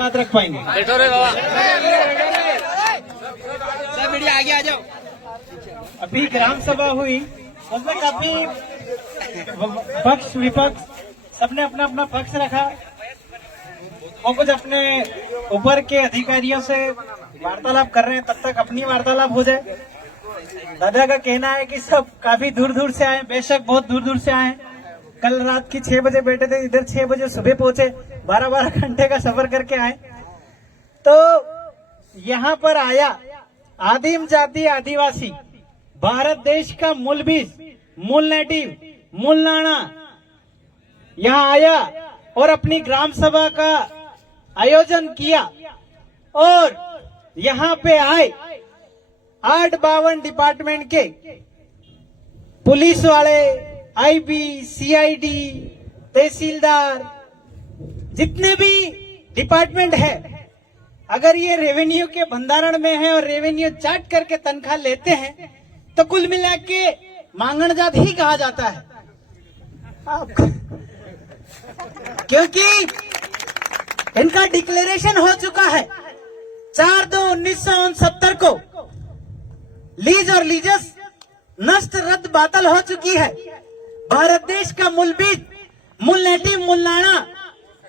बात रख पाएंगे। बैठो रे बाबा, सब मीडिया आगे आ जाओ। अभी ग्राम सभा हुई, उसमें काफी पक्ष विपक्ष सबने अपना अपना पक्ष रखा और कुछ अपने ऊपर के अधिकारियों से वार्तालाप कर रहे हैं, तब तक अपनी वार्तालाप हो जाए। दादा का कहना है कि सब काफी दूर दूर से आए, बेशक बहुत दूर दूर से आए। कल रात की 6 बजे बैठे थे, इधर 6 बजे सुबह पहुंचे, 12-12 घंटे का सफर करके आए। तो यहाँ पर आया आदिम जाति आदिवासी, भारत देश का मूल बीज, मूल नेटिव, मूल नाना यहाँ आया और अपनी ग्राम सभा का आयोजन किया। और यहाँ पे आए 8-52 डिपार्टमेंट के पुलिस वाले, आईबी, सीआईडी, तहसीलदार, जितने भी डिपार्टमेंट है, अगर ये रेवेन्यू के भंडारण में है और रेवेन्यू चाट करके तनख्वाह लेते हैं तो कुल मिला के मांगण जात ही कहा जाता है। क्योंकि इनका डिक्लेरेशन हो चुका है 4/2/1969 को, लीज और लीजस नष्ट रद्द बातल हो चुकी है। भारत देश का मूल बीज, मूल नेटिव, मूल नाना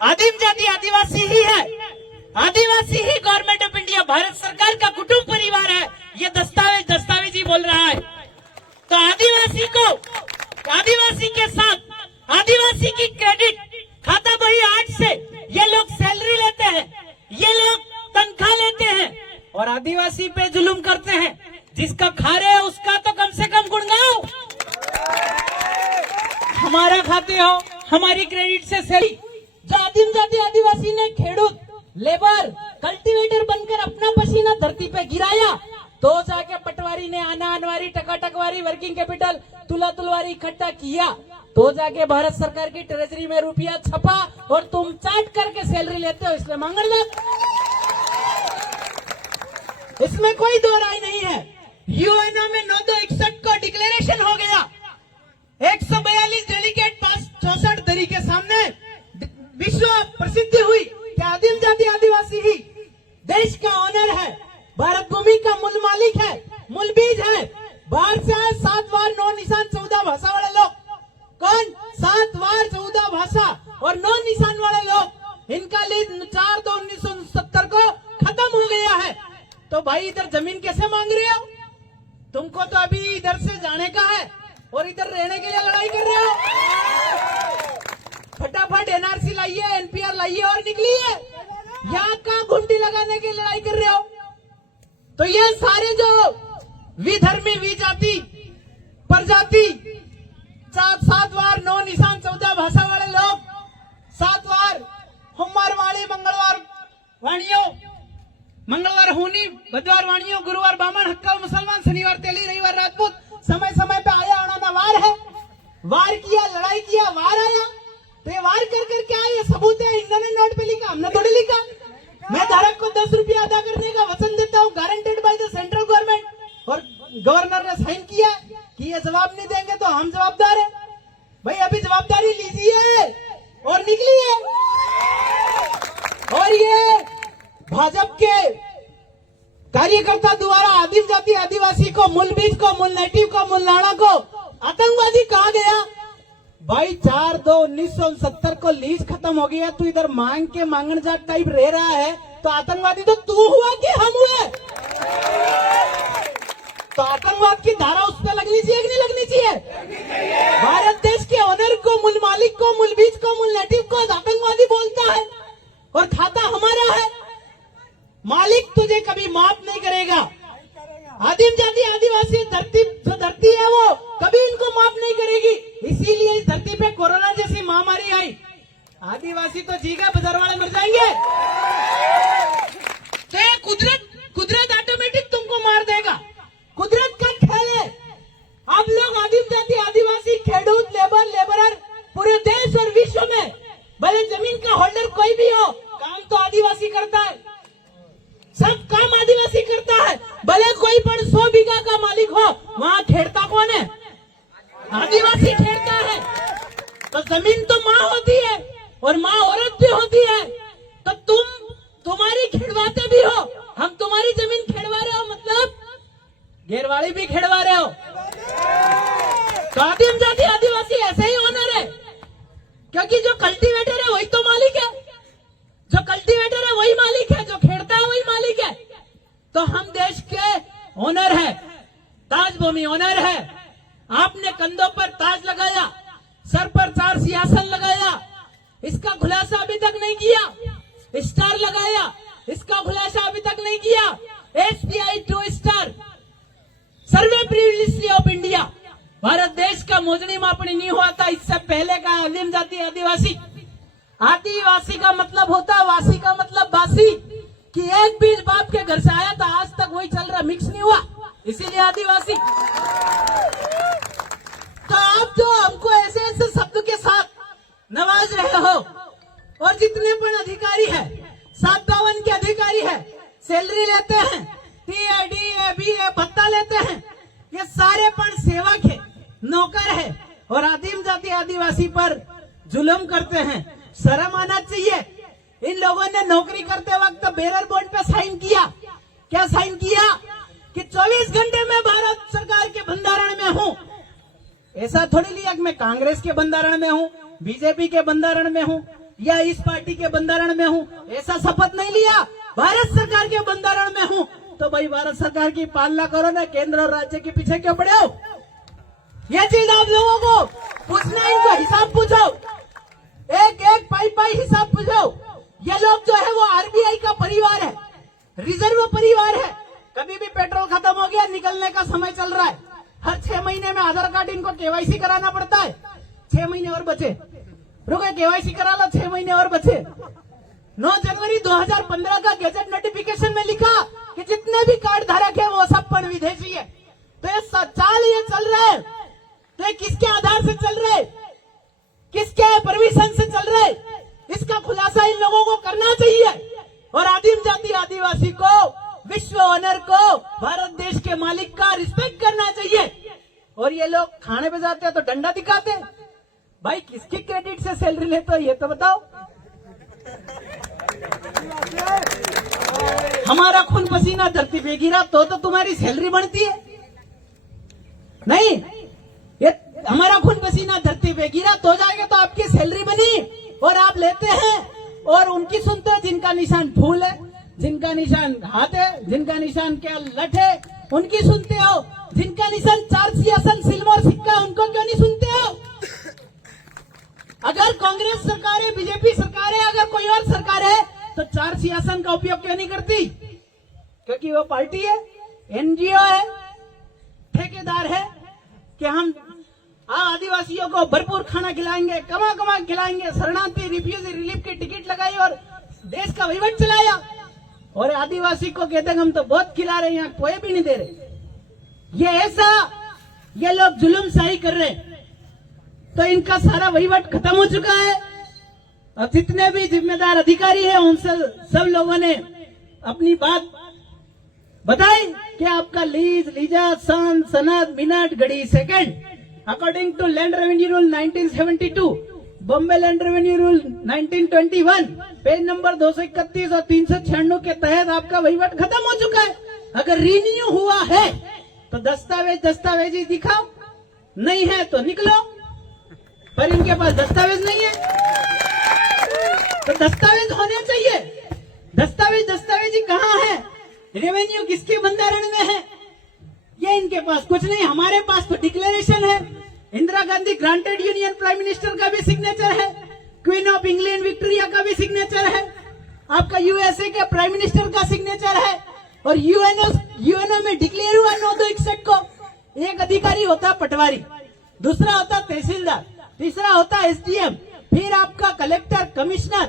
आदिम जाति आदिवासी ही है। आदिवासी ही गवर्नमेंट ऑफ इंडिया, भारत सरकार का कुटुंब परिवार है। ये दस्तावेज ही बोल रहा है। तो आदिवासी को, आदिवासी के साथ आदिवासी की क्रेडिट खाता बही 8 से ये लोग सैलरी लेते हैं, ये लोग तनख्वाह लेते हैं और आदिवासी पे जुल्म करते हैं। जिसका खा रहे हो उसका तो कम से कम गुण गाओ। हमारा खाते हो, हमारी क्रेडिट से सैलरी। जो आदिम जाति आदिवासी ने खेडूत, लेबर, कल्टीवेटर बनकर अपना पसीना धरती पे गिराया, तो जाके पटवारी ने आना अनवारी, टकाटकवारी, वर्किंग कैपिटल, तुलवारी इकट्ठा किया, तो जाके भारत सरकार की ट्रेजरी में रुपया छपा और तुम चाट करके सैलरी लेते हो, इसलिए मांगण जात। इसमें कोई दो राय नहीं है। यूएनओ में 9/2/61 को डिक्लेरेशन हो गया। 142 डेलीगेट पास 64 दरी के सामने विश्व प्रसिद्धि हुई कि आदिम जाति आदिवासी ही देश का ऑनर है, भारत भूमि का मूल मालिक है, मूल बीज है। बाहर से आए 7 वार 9 निशान 14 भाषा वाले लोग। कौन? 7 वार 14 भाषा और 9 निशान वाले लोग। इनका लीज 4/2/1969 को खत्म हो गया है। तो भाई इधर जमीन कैसे मांग रहे हो? तुमको तो अभी इधर से जाने का है और इधर रहने के लिए लड़ाई कर रहे हो। फटाफट एनआरसी लाइए, एनपीआर लाइए और निकलिए। यहाँ का घुंटी लगाने की लड़ाई कर रहे हो। तो ये सारे जो विधर्मी, विजाति, प्रजाति, 7 वार 9 निशान 14 भाषा वाले लोग, 7 वार सोमवार वाणी, मंगलवार वाणियों, मंगलवार होनी, बुधवार वाणियों, गुरुवार बामण, हक्कल मुसलमान, शनिवार तेली, रविवार राजपूत। समय समय पे आया आना वार है। वार किया, लड़ाई किया, वार आया। तो ये वार कर क्या है? ये सबूत है। इन्होंने नोट पे लिखा, हमने थोड़ी लिखा। मैं धारक को 10 रुपया अदा करने का वचन देता हूँ, guaranteed by the central government. और गवर्नर ने साइन किया कि ये जवाब नहीं देंगे तो हम जवाबदार है। भाई अभी जवाबदारी लीजिए और निकलिए। और ये भाजपा के कार्यकर्ता द्वारा आदिम जाति आदिवासी को, मूल बीज को, मूल नेटिव को, मूल नाना को आतंकवादी कहा गया। भाई 4/2/1969 को लीज खत्म हो गया, तू इधर मांग के मांगण जाट टाइप रह रहा है, तो आतंकवादी तो तू हुआ कि हम हुए? तो आतंकवाद की धारा उस पर लगनी चाहिए कि नहीं लगनी चाहिए? भारत देश के ऑनर को, मूल मालिक को, मूल बीज को, मूल नेटिव को आतंकवादी बोलता है और खाता हमारा है। मालिक तुझे कभी माफ नहीं करेगा। आदिम जाति आदिवासी धरती, जो धरती है वो कभी इनको माफ नहीं करेगी। इसीलिए इस धरती पे कोरोना जैसी महामारी आई। आदिवासी तो जीगा, बाजार वाले मर जाएंगे। तो ये कुदरत ऑटोमेटिक तुमको मार देगा। कुदरत का खेल है। आप लोग आदिम जाति आदिवासी, खेडूत, लेबरर पूरे देश और विश्व में, भले जमीन का होल्डर कोई भी हो, काम तो आदिवासी करता है। सब काम आदिवासी करता है। भले कोई पण 100 बीघा का मालिक हो, वहाँ खेड़ता कौन है? आदिवासी खेड़ता है। तो जमीन तो माँ होती है और माँ औरत भी होती है। तो घेरवाड़ी भी खेड़वा रहे हो। तो आदिम जाति आदिवासी ऐसे ही ऑनर है, क्योंकि जो कल्टीवेटर है वही तो मालिक है, जो कल्टीवेटर है वही मालिक है, जो खेड़ता है वही मालिक है। तो हम देश के ऑनर है, ताज भूमि ऑनर है। आपने कंधों पर ताज लगाया, सर पर 4 सिंहासन लगाया, इसका खुलासा अभी तक नहीं किया। स्टार लगाया, इसका खुलासा अभी तक नहीं किया। SBI 2 star survey privilege of India, Bharat देश का मोजनी मापनी नहीं हुआ था इससे पहले का आदिम जाति आदिवासी। आदिवासी का मतलब होता है, वासी का मतलब बासी, कि एक बीज बाप के घर से आया था, आज तक वही चल रहा, मिक्स नहीं हुआ, इसीलिए आदिवासी। तो आप जो हमको ऐसे ऐसे शब्द के साथ नवाज रहे हो, और जितने पण अधिकारी है, 57 के अधिकारी है, सैलरी लेते हैं, TA, DA, BA भत्ता लेते हैं, ये सारे पण सेवक है, नौकर है, और आदिम जाति आदिवासी पर जुल्म करते हैं। शर्म आना चाहिए। इन लोगों ने नौकरी करते वक्त बेरर बॉन्ड पे साइन किया। क्या साइन किया? कि 24 घंटे में भारत सरकार के बंधारण में हूं। ऐसा थोड़ी लिया कि मैं कांग्रेस के बंधारण में हूं, बीजेपी के बंधारण में हूं, या इस पार्टी के बंधारण में हूं। ऐसा शपथ नहीं लिया, भारत सरकार के बंधारण में हूं। तो भाई भारत सरकार की पालना करो ना, केंद्र और राज्य के पीछे क्यों पड़े हो? ये चीज आप लोगों को पूछना, इनको हिसाब पूछो, एक एक पाई हिसाब पूछो। ये लोग जो है वो RBI का परिवार है, रिजर्व परिवार है। कभी भी पेट्रोल खत्म हो गया, निकलने का समय चल रहा है, हर 6 महीने में आधार कार्ड इनको KYC कराना पड़ता है। 6 महीने और बचे, रुको KYC करा लो, 6 महीने और बचे। 9 जनवरी 2015 का गैजेट नोटिफिकेशन में लिखा कि जितने भी कार्ड धारक है वो सब पण विदेशी है। तो ये चाल ये चल रहा है, तो ये किसके आधार से चल रहे, किसके परमिशन से चल रहे, इसका खुलासा इन लोगों को करना चाहिए। और आदिम जाति आदिवासी को, विश्व ऑनर को, भारत देश के मालिक का रिस्पेक्ट करना चाहिए। और ये लोग खाने पे जाते हैं तो डंडा दिखाते हैं। भाई किसकी क्रेडिट से सैलरी लेते हो ये तो बताओ। हमारा खून पसीना धरती पे गिरा तो तुम्हारी सैलरी बढ़ती है? नहीं, ये हमारा खून पसीना धरती पे गिरा तो जाएगा तो आपकी सैलरी बनी, और आप लेते हैं और उनकी सुनते हैं जिनका निशान फूल है, जिनका निशान हाथ है, जिनका निशान क्या लठ है, उनकी सुनते हो। जिनका निशान 4 सिंहासन सिल्वर सिक्का है, उनको क्यों नहीं सुनते हो? अगर कांग्रेस सरकार है, बीजेपी सरकार है, अगर कोई और सरकार है, तो 4 सिंहासन का उपयोग क्यों नहीं करती? क्योंकि वो पार्टी है, NGO है, ठेकेदार है कि हम आदिवासियों को भरपूर खाना खिलाएंगे, कमा खिलाएंगे, शरणार्थी रिफ्यूजी रिलीफ की टिकट लगाई और देश का वहीवट चलाया। और आदिवासी को कहते हैं हम तो बहुत खिला रहे हैं, यहाँ कोई भी नहीं दे रहे। ये ऐसा ये लोग जुल्मशाही कर रहे, तो इनका सारा वहीवट खत्म हो चुका है। और जितने भी जिम्मेदार अधिकारी हैं उनसे सब लोगों ने अपनी बात बताई कि आपका लीज, लीजा, सन, सनद, मिनट, घड़ी, second according to land revenue rule 1972, Bombay land revenue rule 1921, page number 231 और 396 के तहत आपका वहीवट खत्म हो चुका है। अगर रिन्यू हुआ है तो दस्तावेज ही दिखाओ, नहीं है तो निकलो। पर इनके पास दस्तावेज नहीं है, तो दस्तावेज होने चाहिए। दस्तावेज ही कहाँ है? रेवेन्यू किसके बंधारण में है? ये इनके पास कुछ नहीं। हमारे पास तो डिक्लेरेशन है, Indira Gandhi granted union prime minister का भी सिग्नेचर है, क्वीन ऑफ इंग्लैंड विक्टोरिया का भी सिग्नेचर है, आपका USA के प्राइम मिनिस्टर का सिग्नेचर है, और यूएनओ में डिक्लेयर हुआ 9/261 को। एक अधिकारी होता है पटवारी, दूसरा होता तहसीलदार, तीसरा होता SDM, फिर आपका कलेक्टर, कमिश्नर,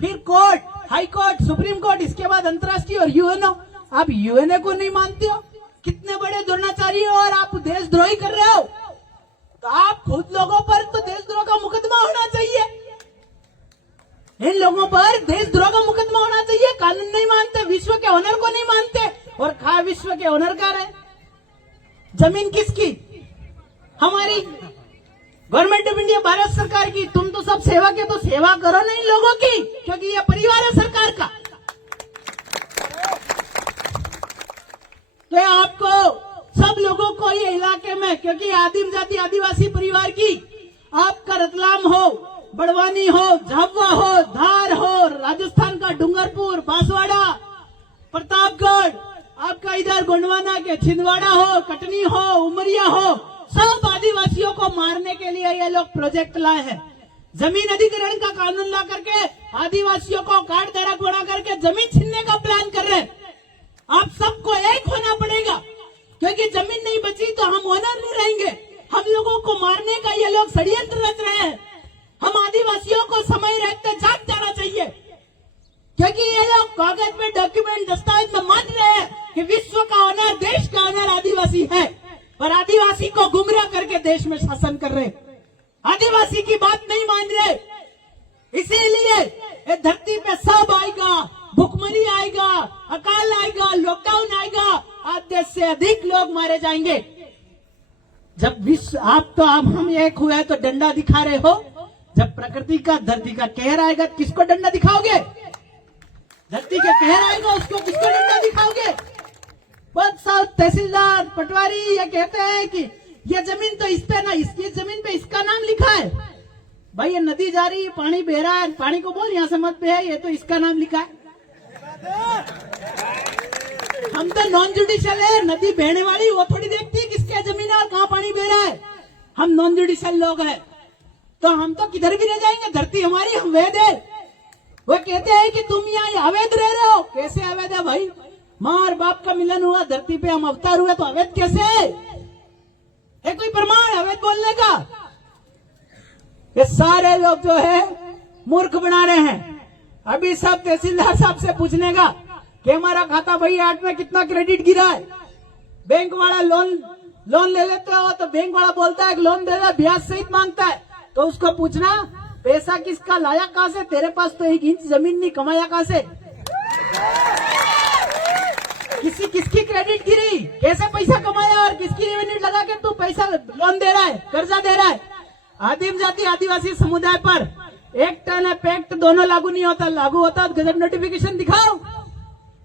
फिर court, high court, supreme court, इसके बाद अंतर्राष्ट्रीय और यूएनओ। आप यूएनओ को नहीं मानते हो? कितने बड़े द्रोणाचार्य हो और आप देशद्रोही कर रहे हो। तो आप खुद लोगों पर तो देशद्रोह का मुकदमा होना चाहिए, इन लोगों पर देशद्रोह का मुकदमा होना चाहिए। कानून नहीं मानते, विश्व के ऑनर को नहीं मानते, और खा विश्व के ऑनर का रहे। जमीन किसकी? हमारी गवर्नमेंट ऑफ इंडिया, भारत सरकार की। तुम तो सब सेवा के, तो सेवा करो ना इन लोगों की, क्योंकि ये परिवार है सरकार का। तो आपको सब में, क्योंकि आदिम जाति आदिवासी परिवार की आपका रतलाम हो, बड़वानी हो, झाबुआ हो, धार हो, राजस्थान का डूंगरपुर, बांसवाड़ा, प्रतापगढ़, आपका इधर गोंडवाना के छिंदवाड़ा हो, कटनी हो, उमरिया हो, सब आदिवासियों को मारने के लिए ये लोग प्रोजेक्ट लाए हैं। जमीन अधिग्रहण का कानून ला करके आदिवासियों को काट दरक बना करके जमीन छीनने का प्लान कर रहे हैं। आप सबको एक होना पड़ेगा, क्योंकि जमीन नहीं बची तो हम ओनर नहीं रहेंगे। हम लोगों को मारने का ये लोग षड्यंत्र रच रहे हैं। हम आदिवासियों को समय रहते जाग जाना चाहिए, क्योंकि ये लोग कागज में डॉक्यूमेंट दस्तावेज में मान रहे हैं कि विश्व का ऑनर, देश का ऑनर आदिवासी है, पर आदिवासी को गुमराह करके देश में शासन कर रहे, आदिवासी की बात नहीं मान रहे। इसीलिए ये धरती पे सब आएगा, भुखमरी आएगा, अकाल आएगा, लॉकडाउन आएगा, आधे से अधिक लोग मारे जाएंगे। जब विश्व आप तो अब हम एक हुए तो डंडा दिखा रहे हो, जब प्रकृति का धरती का कहर आएगा तो किसको डंडा दिखाओगे? धरती का कहर आएगा उसको किसको डंडा दिखाओगे? बहुत सारे तहसीलदार पटवारी ये कहते हैं कि ये जमीन तो इस पे ना, इसकी जमीन पे इसका नाम लिखा है। भाई ये नदी जा रही है, पानी बह रहा है, पानी को बोल यहाँ से मत बहे, ये तो इसका नाम लिखा है। हम तो नॉन जुडिशियल है, नदी बहने वाली वो थोड़ी देखती है किसके जमीन है और कहाँ पानी बह रहा है। हम नॉन जुडिशियल लोग हैं, तो हम तो किधर भी रह जाएंगे, धरती हमारी, हम वैध है। वो कहते हैं कि तुम यहाँ अवैध रह रहे हो। कैसे अवैध है भाई? माँ और बाप का मिलन हुआ, धरती पे हम अवतार हुए, तो अवैध कैसे है कोई प्रमाण अवैध बोलने का? ये सारे लोग जो है मूर्ख बना रहे हैं। अभी सब तहसीलदार साहब से पूछने का कि हमारा खाता भाई 8 में कितना क्रेडिट गिरा है। बैंक वाला लोन ले लेते हो तो बैंक वाला बोलता है लोन दे दे, ब्याज सहित मांगता है, तो उसको पूछना पैसा किसका लाया कहां से? तेरे पास तो 1 इंच जमीन नहीं, कमाया कहां से? किसकी क्रेडिट गिरी, कैसे पैसा कमाया और किसकी रेवेन्यू लगा के तू पैसा लोन दे रहा है, कर्जा दे रहा है? आदिम जाति आदिवासी समुदाय पर एक्ट एंड पैक्ट दोनों लागू नहीं होता। लागू होता तो गजट नोटिफिकेशन दिखाओ।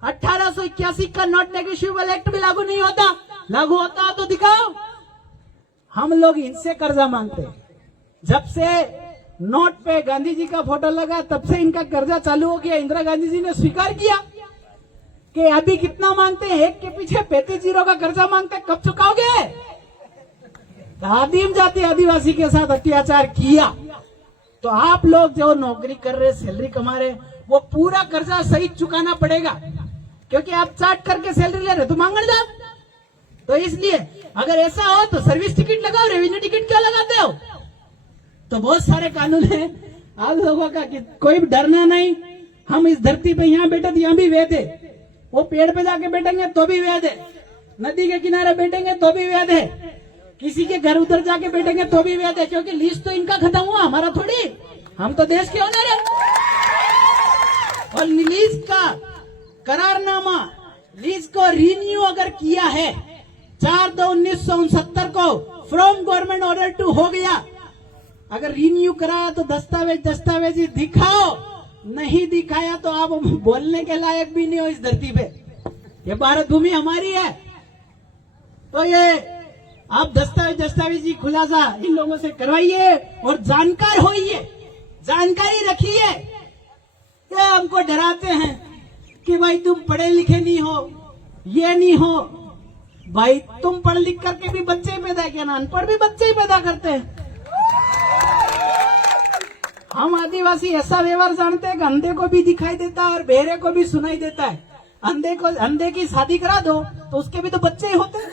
1881 का नॉट नेगोशिएबल एक्ट भी लागू नहीं होता, लागू होता तो दिखाओ। हम लोग इनसे कर्जा मांगते हैं। जब से नोट पे गांधी जी का फोटो लगा तब से इनका कर्जा चालू हो गया। इंदिरा गांधी जी ने स्वीकार किया कि अभी कितना मांगते हैं, एक के पीछे 35 जीरो का कर्जा मांगते हैं, कब चुकाओगे? आदिम जाति आदिवासी के साथ अत्याचार किया तो आप लोग जो नौकरी कर रहे, सैलरी कमा रहे, वो पूरा कर्जा सही चुकाना पड़ेगा, क्योंकि आप चार्ट करके सैलरी ले रहे तो मांगने जाओ। तो इसलिए अगर ऐसा हो तो सर्विस टिकट लगाओ, रेवेन्यू टिकट क्यों लगाते हो? तो बहुत सारे कानून है आप लोगों का कि कोई डरना नहीं। हम इस धरती पे यहाँ बैठे तो यहाँ भी वैध है, वो पेड़ पे जाके बैठेंगे तो भी वैध है, नदी के किनारे बैठेंगे तो भी वैध है, किसी के घर उधर जाके बैठेंगे तो भी वैध है, क्योंकि लीज तो इनका खत्म हुआ, हमारा थोड़ी। हम तो देश के ओनर है। और लीज का करारनामा, लीज को रिन्यू अगर किया है 4/2/1969 को फ्रॉम गवर्नमेंट ऑर्डर टू हो गया, अगर रिन्यू कराया तो दस्तावेज दिखाओ, नहीं दिखाया तो आप बोलने के लायक भी नहीं हो इस धरती पे। ये भारत भूमि हमारी है। तो ये आप दस्तावेजी खुलासा इन लोगों से करवाइए और जानकार होइए, जानकारी रखिए। क्या हमको डराते हैं कि भाई तुम पढ़े लिखे नहीं हो, ये नहीं हो। भाई तुम पढ़ लिख करके भी बच्चे पैदा किया ना, अनपढ़ भी बच्चे ही पैदा करते हैं। हम आदिवासी ऐसा व्यवहार जानते हैं कि अंधे को भी दिखाई देता है और बहरे को भी सुनाई देता है। अंधे की शादी करा दो तो उसके भी तो बच्चे ही होते हैं,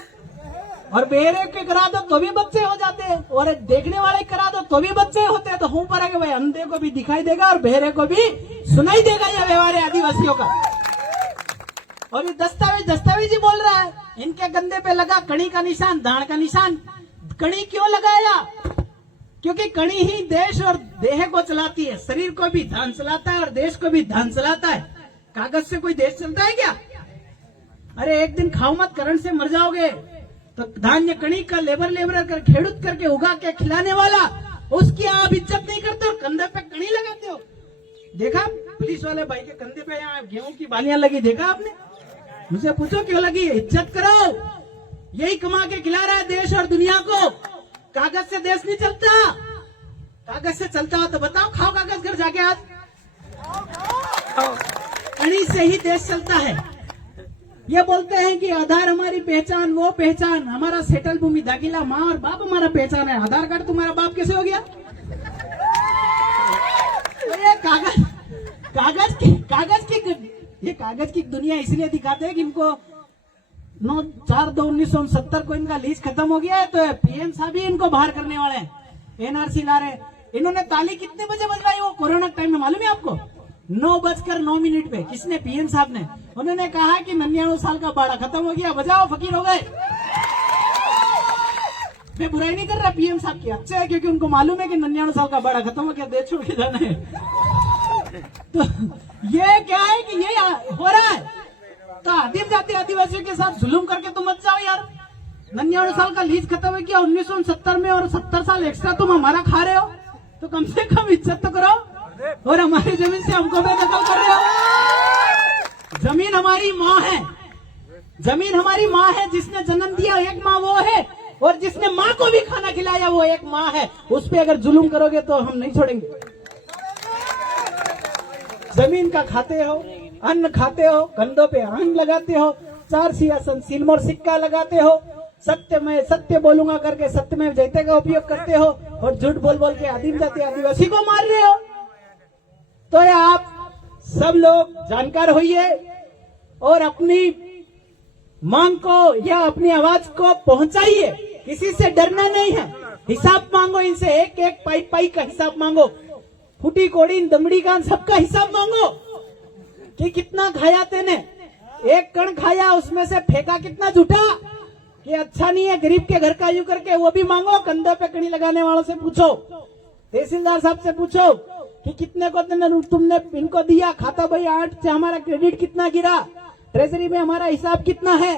और बहरे के करा दो तो भी बच्चे हो जाते हैं, और देखने वाले करा दो तो भी बच्चे होते हैं। तो हूं पर है कि भाई अंधे को भी दिखाई देगा और बहरे को भी सुनाई देगा। यह व्यवहार है आदिवासियों का। और ये दस्तावेज ही बोल रहा है। इनके कंधे पे लगा कड़ी का निशान, दाढ़ का निशान। कड़ी क्यों लगाया? क्योंकि कड़ी ही देश और देह को चलाती है, शरीर को भी धान चलाता है और देश को भी धान चलाता है। कागज से कोई देश चलता है क्या? अरे एक दिन खाओ मत, करंट से मर जाओगे। तो धान्य कणी का लेबर कर खेड़ूत करके उगा के खिलाने वाला, उसकी आप इज्जत नहीं करते और कंधे पे कणी लगाते हो। देखा पुलिस वाले भाई के कंधे पे यहाँ गेहूं की बालियां लगी, देखा आपने? मुझे पूछो क्यों लगी? इज्जत करो। यही कमा के खिला रहा है देश और दुनिया को। कागज से देश नहीं चलता। कागज से चलता हो तो बताओ, खाओ कागज घर जाके आज। कड़ी से ही देश चलता है। ये बोलते हैं कि आधार हमारी पहचान, वो पहचान, हमारा सेटल भूमि दाखिला, माँ और बाप हमारा पहचान है। आधार कार्ड तुम्हारा बाप कैसे हो गया? तो ये कागज की दुनिया इसलिए दिखाते हैं कि इनको 4/2/1969 को इनका लीज खत्म हो गया है, तो पीएम साहब ही इनको बाहर करने वाले हैं, एनआरसी ला रहे हैं। इन्होंने ताली कितने बजे बजवाई वो कोरोना टाइम में, मालूम है आपको? 9:09 पे। किसने? पीएम साहब ने। उन्होंने कहा कि 99 साल का बाड़ा खत्म हो गया, बजाओ, फकीर हो गए। मैं बुराई नहीं कर रहा पीएम साहब की, अच्छा है, क्योंकि उनको मालूम है कि 99 साल का बाड़ा खत्म हो गया, देश छोड़ के जाना है। तो ये क्या है कि ये हो रहा है। तो आदिम जाति आदिवासियों के साथ जुलूम करके तुम मत जाओ यार। 99 साल का लीज खत्म हो गया 1969 में, और 70 साल एक्स्ट्रा तुम हमारा खा रहे हो, तो कम से कम इज्जत तो करो। और हमारी जमीन से हमको बेदखल कर रहे हो। जमीन हमारी माँ है, जमीन हमारी माँ है। जिसने जन्म दिया एक माँ वो है, और जिसने माँ को भी खाना खिलाया वो एक माँ है। उस पे अगर जुलूम करोगे तो हम नहीं छोड़ेंगे। जमीन का खाते हो, अन्न खाते हो, कंधों पे अन्न लगाते हो, 4 सिंहासन सिल्वर सिक्का लगाते हो, सत्य में सत्य बोलूंगा करके सत्य में जयते का उपयोग करते हो, और झूठ बोल बोल के आदिम जाति आदिवासी को मार रहे हो। तो ये आप सब लोग जानकार होइए और अपनी मांग को या अपनी आवाज को पहुंचाइए। किसी से डरना नहीं है। हिसाब मांगो इनसे, एक एक पाई का हिसाब मांगो, फूटी कोड़ी दमड़ी कान सबका हिसाब मांगो कि कितना खाया तेने, एक कण खाया उसमें से फेंका कितना झूठा, कि अच्छा नहीं है गरीब के घर का यूं करके, वो भी मांगो। कंधे पे कड़ी लगाने वालों से पूछो, तहसीलदार साहब से पूछो कि कितने को तुमने इनको दिया, खाता भाई 8 से हमारा क्रेडिट कितना गिरा, ट्रेजरी में हमारा हिसाब कितना है,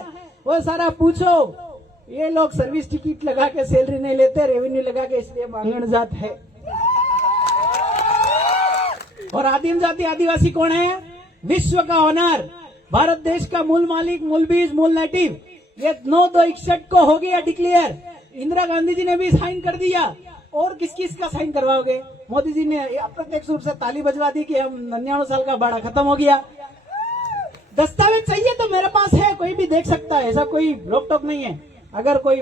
वो सारा पूछो। ये लोग सर्विस टिकट लगा के सैलरी नहीं लेते, रेवेन्यू लगा के, इसलिए मांगण जात है। और आदिम जाति आदिवासी कौन है? विश्व का ऑनर, भारत देश का मूल मालिक, मूल बीज, मूल नेटिव। ये 9/2/61 को हो गया डिक्लेयर। इंदिरा गांधी जी ने भी साइन कर दिया। और किस किस का साइन करवाओगे? मोदी जी ने अप्रत्यक्ष रूप से ताली बजवा दी कि हम 99 साल का बाड़ा खत्म हो गया। दस्तावेज चाहिए तो मेरे पास है, कोई भी देख सकता है, ऐसा कोई रोक टोक नहीं है। अगर कोई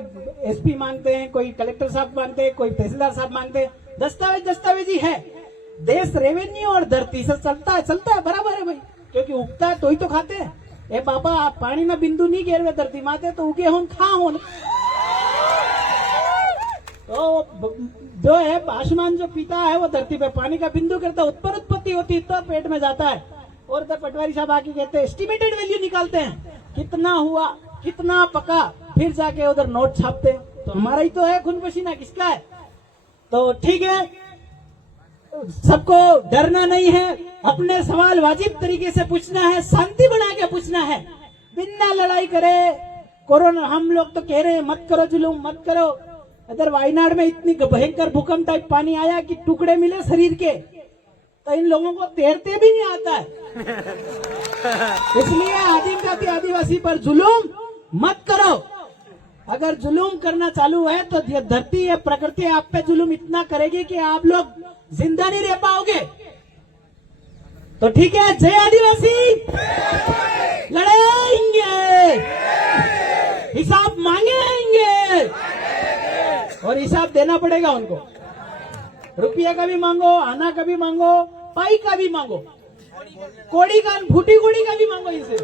एसपी मांगते हैं, कोई कलेक्टर साहब मांगते हैं, कोई तहसीलदार साहब मांगते हैं, दस्तावेज ही है। देश रेवेन्यू और धरती से चलता है बराबर है भाई, क्योंकि उगता है तो ही तो खाते हैं। ए बाबा, आप पानी में बिंदु नहीं गिर धरती माते तो उगे हो खा हो। तो जो है आसमान जो पीता है वो धरती पे पानी का बिंदु करता है, उत्पत्ति होती है तो पेट में जाता है। और तो पटवारी साहब आके कहते हैं, एस्टिमेटेड वैल्यू निकालते हैं, कितना हुआ, कितना पका, फिर जाके उधर नोट छापते हैं। तो हमारा ही तो है खून पसीना, किसका है? तो ठीक है, सबको डरना नहीं है, अपने सवाल वाजिब तरीके से पूछना है, शांति बना के पूछना है, बिना लड़ाई करे। कोरोना हम लोग तो कह रहे हैं मत करो जुलूम, मत करो। अगर वायनाड में इतनी भयंकर भूकंप टाइप पानी आया कि टुकड़े मिले शरीर के, तो इन लोगों को तैरते भी नहीं आता है। इसलिए आदिम जाति आदिवासी पर जुलूम मत करो। अगर जुलूम करना चालू है तो ये धरती है, प्रकृति आप पे जुलूम इतना करेगी कि आप लोग जिंदा नहीं रह पाओगे। तो ठीक है, जय आदिवासी, लड़ेंगे, हिसाब मांगेंगे, और हिसाब देना पड़ेगा उनको। रुपया का भी मांगो, आना का भी मांगो, पाई का भी मांगो, कोड़ी का, फूटी कोड़ी का भी मांगो इसे,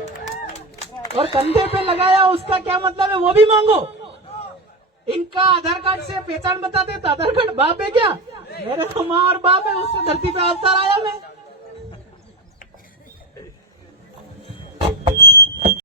और कंधे पे लगाया उसका क्या मतलब है वो भी मांगो। इनका आधार कार्ड से पहचान बताते तो आधार कार्ड बाप है क्या? मेरे तो माँ और बाप है, उससे धरती पे अवतार आया मैं।